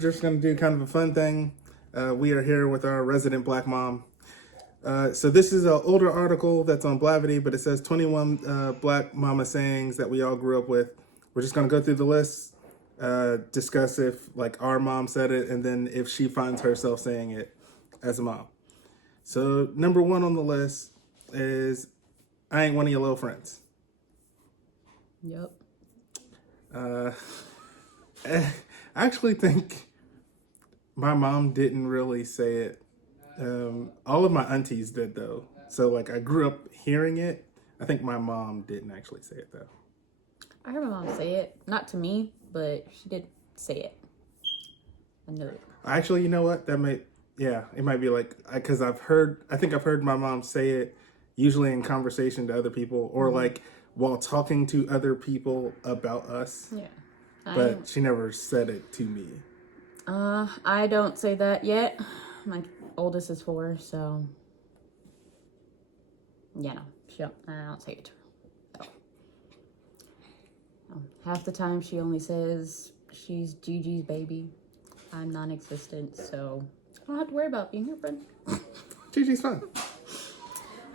Just going to do kind of a fun thing. We are here with our resident black mom. So this is an older article that's on Blavity, but it says 21 black mama sayings that we all grew up with. We're just going to go through the list, discuss if like our mom said it, and then if she finds herself saying it as a mom. So number one on the list is, I ain't one of your little friends. Yep. I actually think my mom didn't really say it. All of my aunties did though. So like I grew up hearing it. I think my mom didn't actually say it though. I heard my mom say it. Not to me, but she did say it. I know it. Actually, you know what? It might be like, because I think I've heard my mom say it usually in conversation to other people or like while talking to other people about us. Yeah. But she never said it to me. I don't say that yet. My oldest is 4, so yeah, no, I don't say it to her. No. Half the time she only says she's Gigi's baby. I'm non-existent, so I don't have to worry about being her friend. Gigi's fun.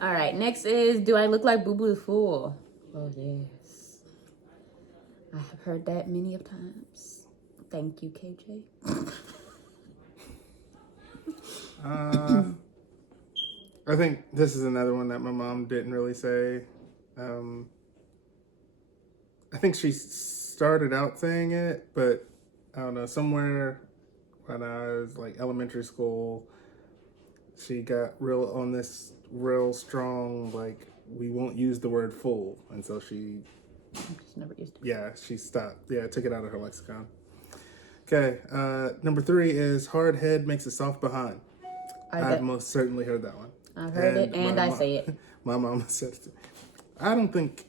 All right, next is, do I look like Boo Boo the Fool? Oh, yes. I have heard that many of times. Thank you, KJ. I think this is another one that my mom didn't really say. I think she started out saying it, but I don't know, somewhere when I was like elementary school, she got real strong, like, we won't use the word fool. And so she just never used it. Yeah, she stopped. Yeah, took it out of her lexicon. Okay, number 3 is hard head makes a soft behind. I've most certainly heard that one. I've heard it, and I say it. My mama said it. I don't think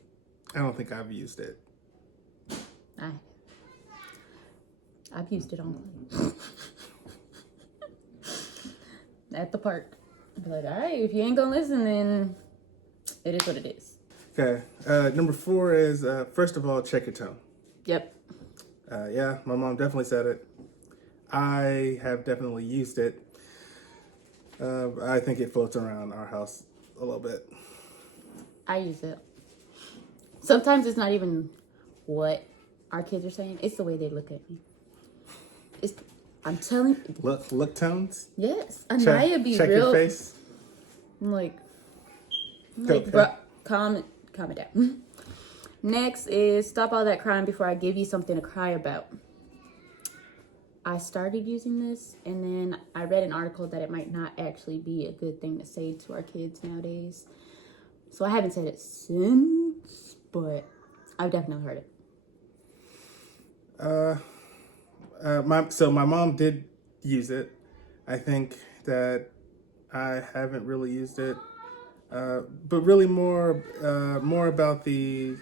I've used it. I've used it on at the park. I'd be like, all right, if you ain't gonna listen, then it is what it is. Okay, number 4 is, first of all, check your tone. Yep. Yeah, my mom definitely said it. I have definitely used it. I think it floats around our house a little bit. I use it. Sometimes it's not even what our kids are saying. It's the way they look at me. I'm telling you. Look tones? Yes. Anaya be check real. Your face? I'm like Okay. bro, calm it down. Next is, stop all that crying before I give you something to cry about. I started using this, and then I read an article that it might not actually be a good thing to say to our kids nowadays. So I haven't said it since, but I've definitely heard it. So my mom did use it. I think that I haven't really used it, but really more about the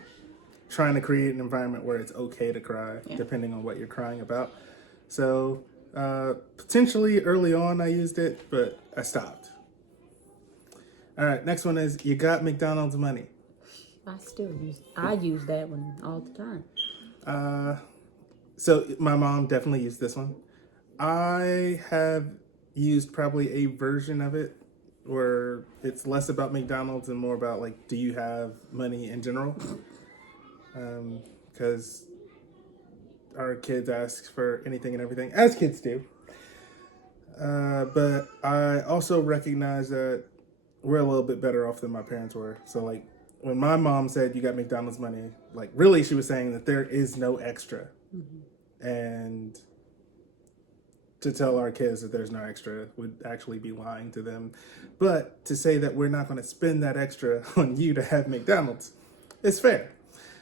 trying to create an environment where it's okay to cry, depending on what you're crying about. So potentially early on I used it, but I stopped. All right, next one is, you got McDonald's money. I use that one all the time. So my mom definitely used this one. I have used probably a version of it where it's less about McDonald's and more about like, do you have money in general? Because our kids ask for anything and everything, as kids do. But I also recognize that we're a little bit better off than my parents were. So like, when my mom said you got McDonald's money, like really she was saying that there is no extra. Mm-hmm. And to tell our kids that there's no extra would actually be lying to them. But to say that we're not going to spend that extra on you to have McDonald's is fair.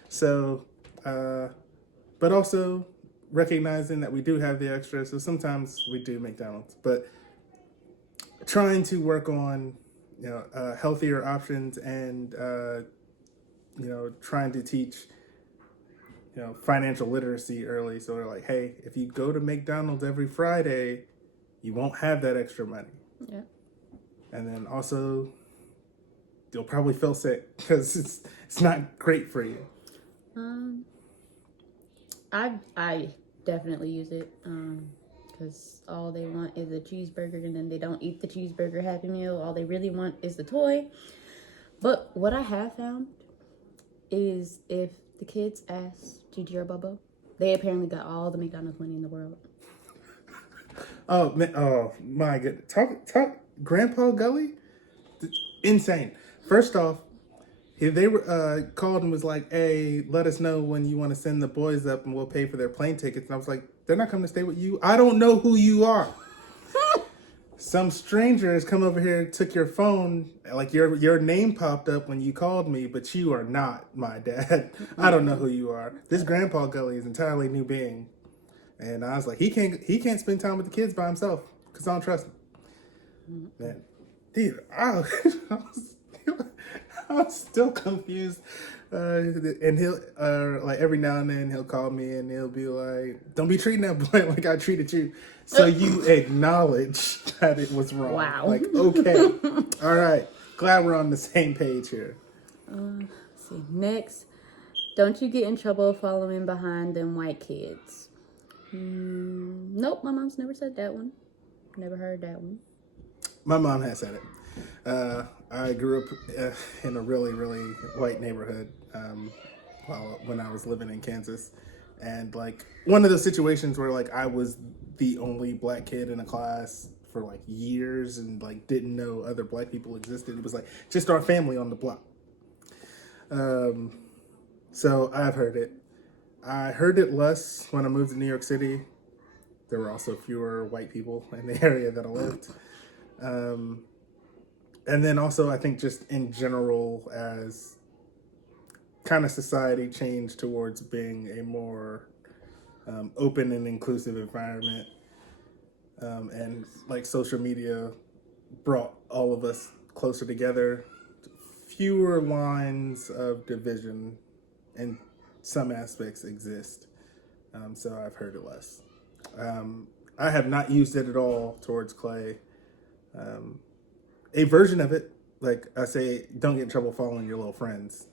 So, but also recognizing that we do have the extra. So sometimes we do McDonald's, but trying to work on, healthier options and, trying to teach, financial literacy early. So they're like, hey, if you go to McDonald's every Friday, you won't have that extra money. Yeah. And then also, you'll probably feel sick because it's not great for you. I definitely use it. because all they want is a cheeseburger, and then they don't eat the cheeseburger Happy Meal. All they really want is the toy. But what I have found is if the kids ask Gigi or Bubba, they apparently got all the McDonald's money in the world. Oh man! Oh my goodness! Talk. Grandpa Gully, insane. First off, they were called and was like, "Hey, let us know when you want to send the boys up, and we'll pay for their plane tickets." And I was like, "They're not coming to stay with you. I don't know who you are." Some stranger has come over here, took your phone, like your name popped up when you called me, but you are not my dad. I don't know who you are. This Grandpa Gully is an entirely new being, and I was like, he can't spend time with the kids by himself because I don't trust him. Man, dude, I was still confused. And he'll like every now and then he'll call me and he'll be like, "Don't be treating that boy like I treated you." So you acknowledge that it was wrong. Wow. Like, okay, all right. Glad we're on the same page here. Let's see. Next, don't you get in trouble following behind them white kids? Nope, my mom's never said that one. Never heard that one. My mom has said it. I grew up in a really, really white neighborhood when I was living in Kansas. And like one of those situations where like I was the only black kid in a class for like years and like didn't know other black people existed. It was like just our family on the block. So I've heard it. I heard it less when I moved to New York City. There were also fewer white people in the area that I lived. And then also I think just in general as kind of society changed towards being a more open and inclusive environment. And like social media brought all of us closer together. Fewer lines of division in some aspects exist. So I've heard it less. I have not used it at all towards Clay. A version of it, like I say, don't get in trouble following your little friends,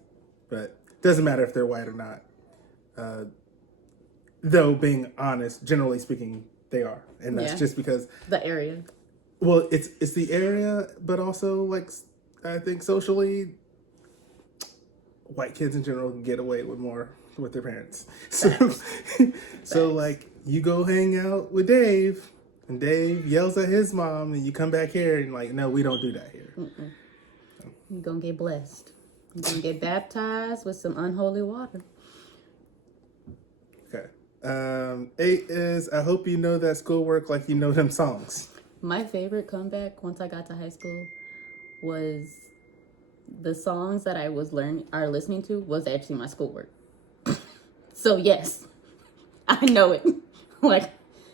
but it doesn't matter if they're white or not. Though being honest, generally speaking, they are, and that's just because the area. Well, it's the area, but also like I think socially, white kids in general can get away with more with their parents. So like you go hang out with Dave. And Dave yells at his mom, and you come back here and like, no, we don't do that here. You're gonna get blessed. You're gonna get baptized with some unholy water. Okay. 8 is, I hope you know that schoolwork like you know them songs. My favorite comeback once I got to high school was the songs that I was listening to was actually my schoolwork. So yes, I know it. Like,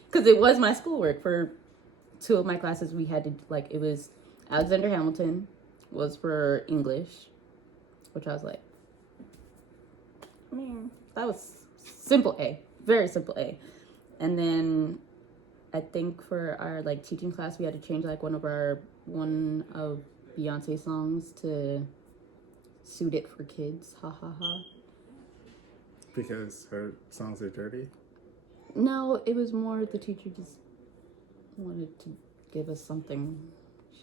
because it was my schoolwork for 2 of my classes. We had to, like, it was Alexander Hamilton was for English, which I was like, man, that was simple A, very simple A. And then I think for our like teaching class, we had to change like one of Beyonce songs to suit it for kids. Ha ha ha. Because her songs are dirty? No, it was more the teacher just wanted to give us something.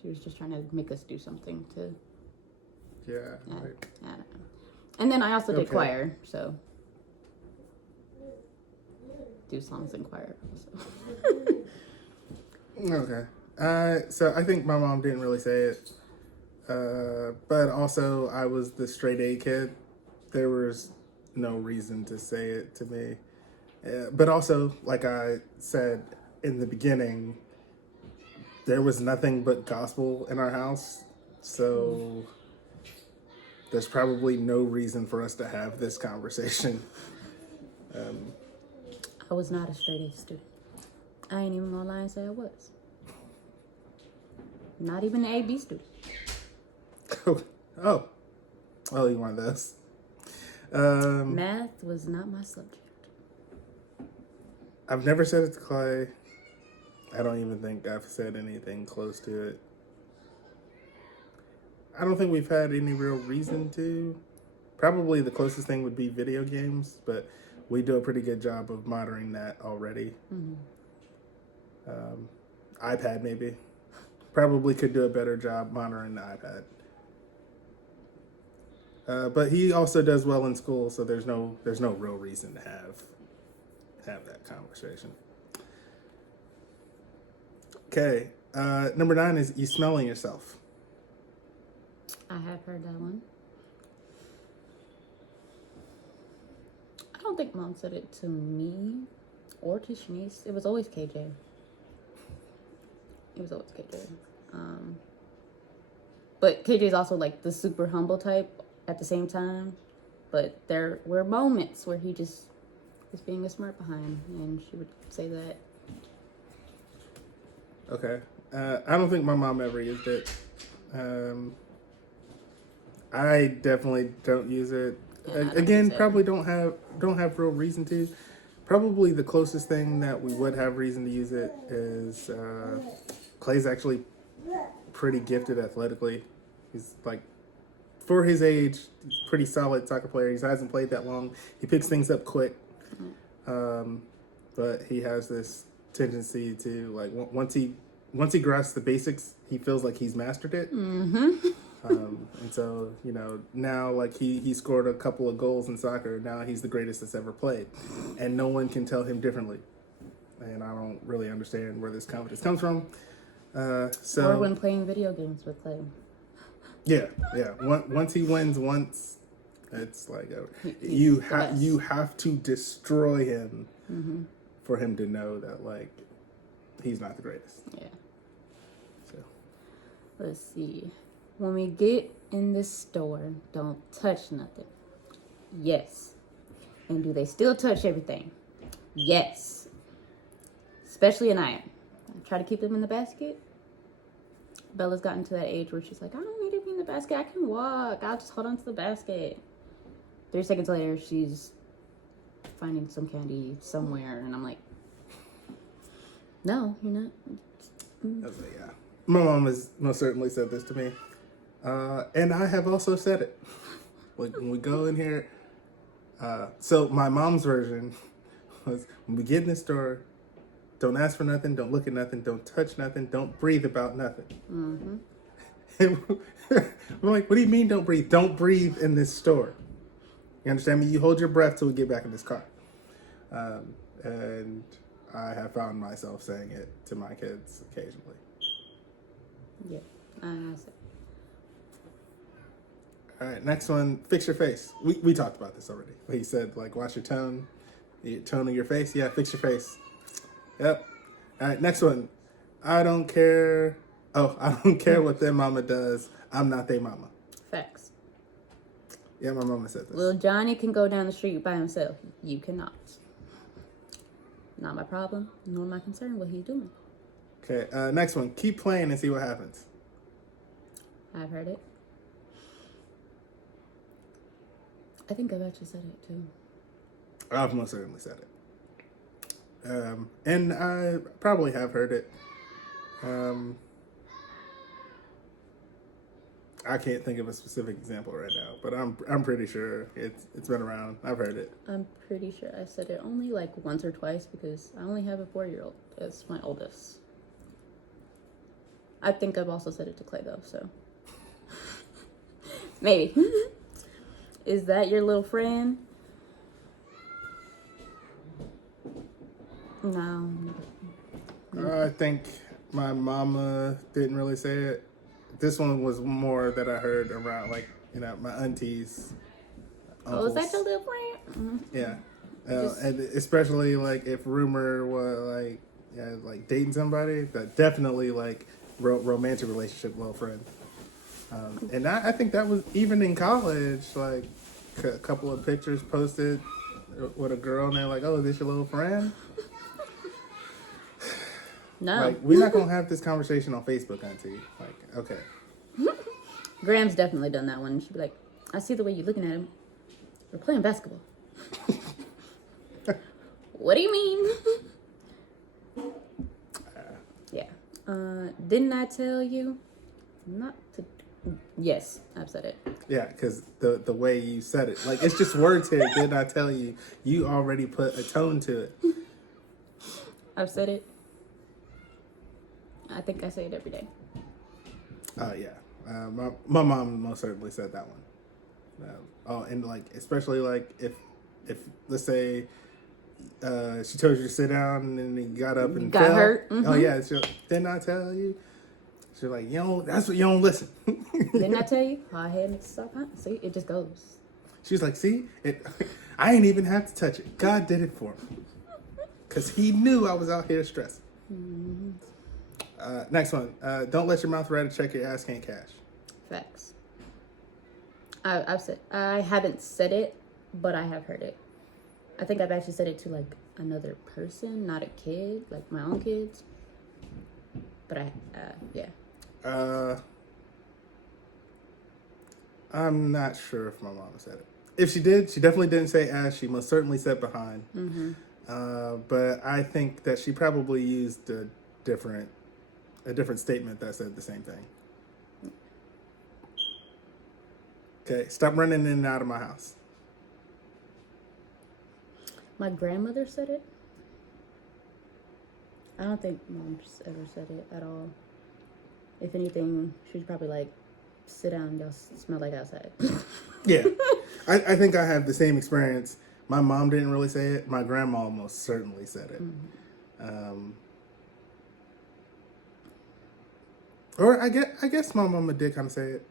She was just trying to make us do something to... Yeah. I don't know. And then I also did choir, so... Do songs in choir also. Okay. So I think my mom didn't really say it. But also I was the straight A kid. There was no reason to say it to me. But also, like I said in the beginning, there was nothing but gospel in our house. So there's probably no reason for us to have this conversation. I was not a straight A student. I ain't even gonna lie and say I was. Not even an A-B student. Oh, you want this? Math was not my subject. I've never said it to Clay. I don't even think I've said anything close to it. I don't think we've had any real reason to. Probably the closest thing would be video games, but we do a pretty good job of monitoring that already. iPad maybe. Probably could do a better job monitoring the iPad. But he also does well in school, so there's no real reason to have that conversation. Okay, number 9 is you smelling yourself. I have heard that one. I don't think Mom said it to me or to Shanice. It was always KJ. But KJ's also like the super humble type at the same time. But there were moments where he just was being a smart behind, and she would say that. Okay. I don't think my mom ever used it. I definitely don't use it. Yeah, Again, probably don't have real reason to. Probably the closest thing that we would have reason to use it is Clay's actually pretty gifted athletically. He's like, for his age, he's a pretty solid soccer player. He hasn't played that long. He picks things up quick. But he has this tendency to, like, once he grasps the basics, he feels like he's mastered it. Mm-hmm. And so, you know, now, like, he scored a couple of goals in soccer. Now he's the greatest that's ever played. And no one can tell him differently. And I don't really understand where this confidence comes from. Or when playing video games with Clay. Yeah. Once he wins once, it's like you have to destroy him for him to know that, like, he's not the greatest. Yeah. So let's see. When we get in the store, don't touch nothing. Yes. And do they still touch everything? Yes. Especially Anaya. I try to keep them in the basket. Bella's gotten to that age where she's like, I don't need to be in the basket. I can walk. I'll just hold on to the basket. 3 seconds later, she's finding some candy somewhere. And I'm like, no, you're not. yeah. My mom has most certainly said this to me. And I have also said it. Like, when we go in here. So my mom's version was, when we get in the store, don't ask for nothing, don't look at nothing, don't touch nothing, don't breathe about nothing. Mm-hmm. And we're like, what do you mean don't breathe? Don't breathe in this store. You understand me? You hold your breath till we get back in this car. And I have found myself saying it to my kids occasionally. Yeah, I see. All right, next one, fix your face. We talked about this already. He said, like, watch your tone of your face. Yeah, fix your face. Yep. All right, next one. I don't care what their mama does. I'm not their mama. Facts. Yeah, my mama said this. Little Johnny can go down the street by himself. You cannot. Not my problem, nor my concern what he's doing. Okay, next one. Keep playing and see what happens. I've heard it. I think I've actually said it too. I've most certainly said it. And I probably have heard it. I can't think of a specific example right now, but I'm pretty sure it's been around. I've heard it. I'm pretty sure I said it only like once or twice because I only have a 4-year-old as my oldest. I think I've also said it to Clay though, so maybe. Is that your little friend? No. I think my mama didn't really say it. This one was more that I heard around, like, you know, my aunties. Uncles. Oh, is that your little friend? Mm-hmm. Yeah. And especially, like, if rumor was, like dating somebody, that definitely, like, romantic relationship, little friend. And I think that was even in college, like, a couple of pictures posted with a girl, and they're like, oh, is this your little friend? No. Like, we're not going to have this conversation on Facebook, auntie. Like, okay. Graham's definitely done that one. She'd be like, I see the way you're looking at him. We're playing basketball. What do you mean? Yeah. Didn't I tell you not to? Yes, I've said it. Yeah, because the way you said it. Like, it's just words here. Didn't I tell you? You already put a tone to it. I've said it. I think I say it every day. Yeah. My mom most certainly said that one. And like, especially like if let's say she told you to sit down and then you got up and got fell. hurt. Oh yeah, didn't I tell you? She's like, that's what you don't listen. Didn't I tell you? Hard head makes stop, huh? See, it just goes. She's like, see, I ain't even have to touch it. God did it for me. Because he knew I was out here stressing. Next one. Don't let your mouth write a check your ass can't cash. Facts. I haven't said it, but I have heard it. I think I've actually said it to like another person, not a kid, like my own kids. But yeah. I'm not sure if my mom said it. If she did, she definitely didn't say ass. She most certainly said behind. But I think that she probably used a different statement that said the same thing. Okay, stop running in and out of my house. My grandmother said it. I don't think mom's ever said it at all. If anything, she's probably like, sit down, y'all smell like outside. Yeah. I think I have the same experience. My mom didn't really say it. My grandma most certainly said it. Or I guess my mama did kind of say it.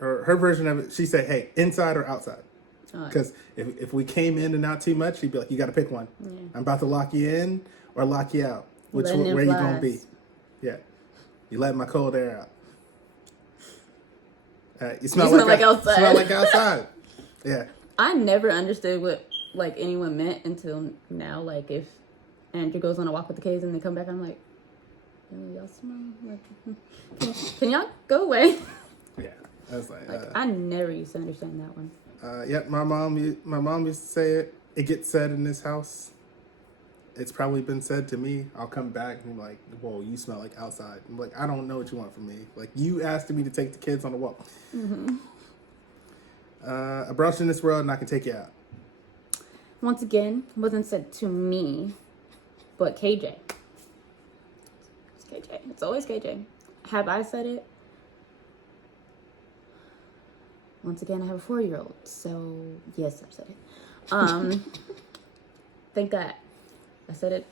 Or her version of it, she said, hey, inside or outside. Because if we came in and out too much, she'd be like, you got to pick one. Yeah. I'm about to lock you in or lock you out. Where you going to be? Yeah. You let my cold air out. You smell like outside. Smell like outside. Yeah. I never understood what like anyone meant until now. Like if Andrew goes on a walk with the kids and they come back, I'm like, oh, y'all smell like, can y'all go away? Yeah. I was like I never used to understand that one. My mom used to say it. It gets said in this house. It's probably been said to me. I'll come back and be like, whoa, you smell like outside. I'm like, I don't know what you want from me. Like, you asked me to take the kids on a walk. I brought you in this world and I can take you out. Once again, wasn't said to me, but KJ. It's KJ. It's always KJ. Have I said it? Once again, I have a 4-year-old, so yes, I've said it. Think that I said it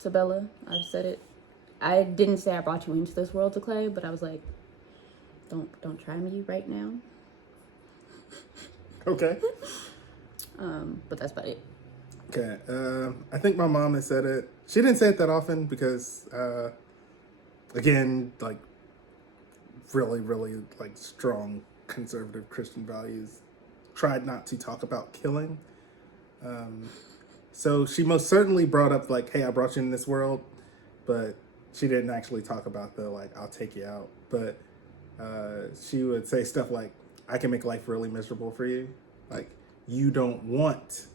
to Bella. I've said it. I didn't say I brought you into this world to Clay, but I was like, don't try me right now. Okay. But that's about it. Okay. I think my mom has said it. She didn't say it that often because, again, like really, really like strong conservative Christian values. Tried not to talk about killing. So she most certainly brought up like, hey, I brought you in this world, but she didn't actually talk about the like, I'll take you out. But she would say stuff like, I can make life really miserable for you. Like, you don't want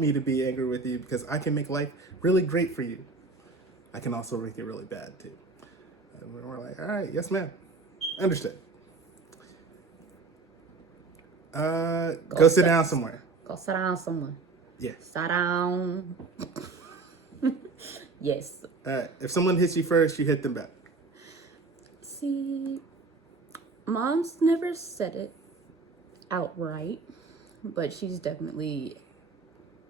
me to be angry with you because I can make life really great for you. I can also make it really bad too. And we're like, all right, yes, ma'am. Understood. Go sit down somewhere. Go sit down somewhere. Yeah. Sit down. Yes. If someone hits you first, you hit them back. See, mom's never said it outright, but she's definitely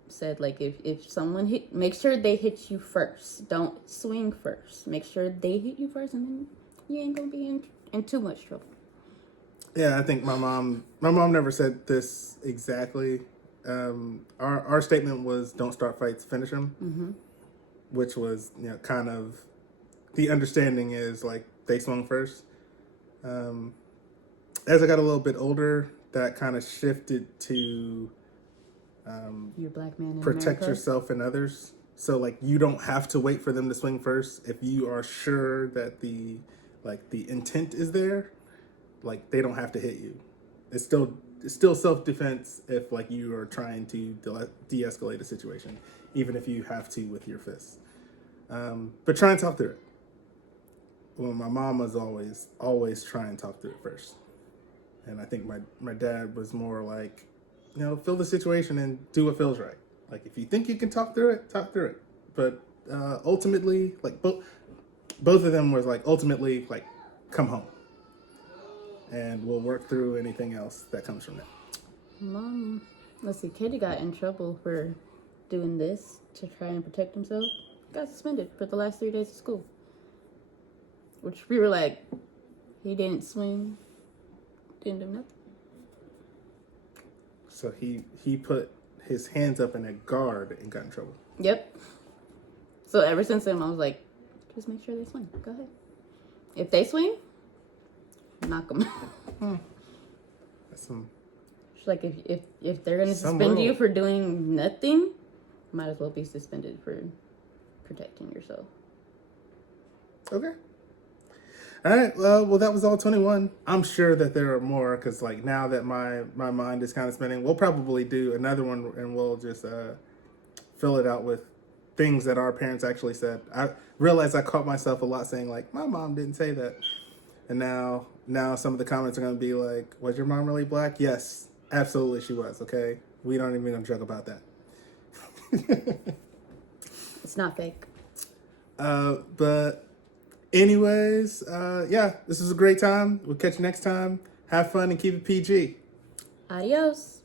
said like if someone make sure they hit you first. Don't swing first. Make sure they hit you first, and then you ain't gonna be in too much trouble. Yeah, I think my mom never said this exactly. Our statement was, don't start fights, finish them. Which was, kind of the understanding is like they swung first. As I got a little bit older, that kind of shifted to you're a black man in protect America. yourself and others. So like you don't have to wait for them to swing first if you are sure that the intent is there. Like they don't have to hit you. It's still self-defense if like you are trying to de-escalate a situation, even if you have to with your fists. But try and talk through it. Well, my mom was always try and talk through it first. And I think my dad was more like, feel the situation and do what feels right. Like if you think you can talk through it, talk through it. But ultimately, like both of them was like ultimately like, come home, and we'll work through anything else that comes from that. Mom, let's see. Katie got in trouble for doing this to try and protect himself. Got suspended for the last 3 days of school. Which we were like, he didn't swing, didn't do nothing. So he put his hands up in a guard and got in trouble. Yep. So ever since then, I was like, just make sure they swing. Go ahead. If they swing, knock them. That's some. She's like, if they're gonna Some suspend rule. you for doing nothing, might as well be suspended for protecting yourself. Okay. All right. Well, that was all 21. I'm sure that there are more because, like, now that my mind is kind of spinning, we'll probably do another one and we'll just fill it out with things that our parents actually said. I realized I caught myself a lot saying, like, my mom didn't say that. And now some of the comments are going to be like, was your mom really black? Yes, absolutely she was, okay? We don't even going to joke about that. It's not fake. But anyways, yeah, this was a great time. We'll catch you next time. Have fun and keep it PG. Adios.